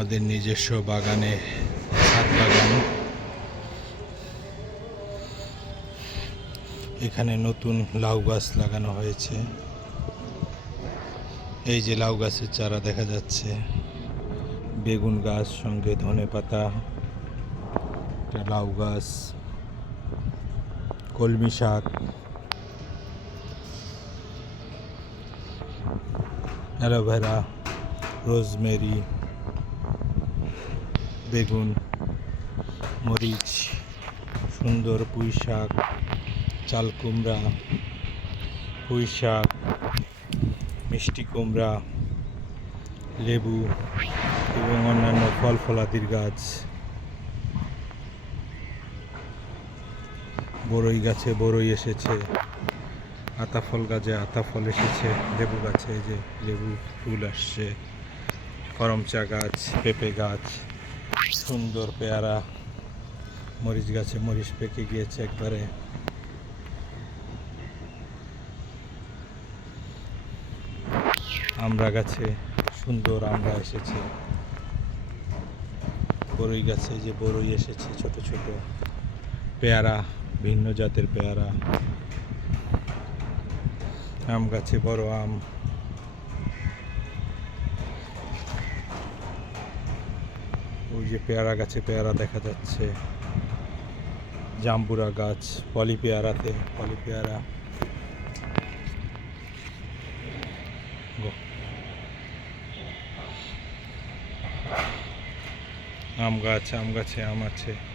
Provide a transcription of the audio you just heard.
আমাদের নিজস্ব বাগানে, ছাদ বাগান। এখানে নতুন লাউ গাছ লাগানো হয়েছে। এই যে লাউ গাছের চারা দেখা যাচ্ছে। বেগুন গাছ, সঙ্গে ধনে পাতা, একটা লাউ গাছ, কলমি শাক। Aloe vera, rosemary. বেগুন, মরিচ, সুন্দর পুঁই শাক, চাল কুমড়া, পুঁই শাক, মিষ্টি কুমড়া, লেবু এবং অন্যান্য ফল ফলাদির গাছ। বড়ই গাছে বড়ই এসেছে, আতা ফল গাছে আতা ফল এসেছে, লেবু গাছে যে লেবু ফুল আসছে, করমচা গাছ, পেঁপে গাছ। সুন্দর পেয়ারা, মরিচ গাছে মরিচ পেকে গিয়েছে একবারে। আমরা গাছে সুন্দর আমরা এসেছে। বড়ই গাছে যে বড়ই এসেছে, ছোট ছোট পেয়ারা, ভিন্ন জাতের পেয়ারা। আম গাছে বড় আম। ওই যে পেয়ারা গাছে পেয়ারা দেখা যাচ্ছে। জাম্বুরা গাছ, পলি পেয়ারাতে, পলি পেয়ারা। আম গাছ, আম গাছে, আম আছে।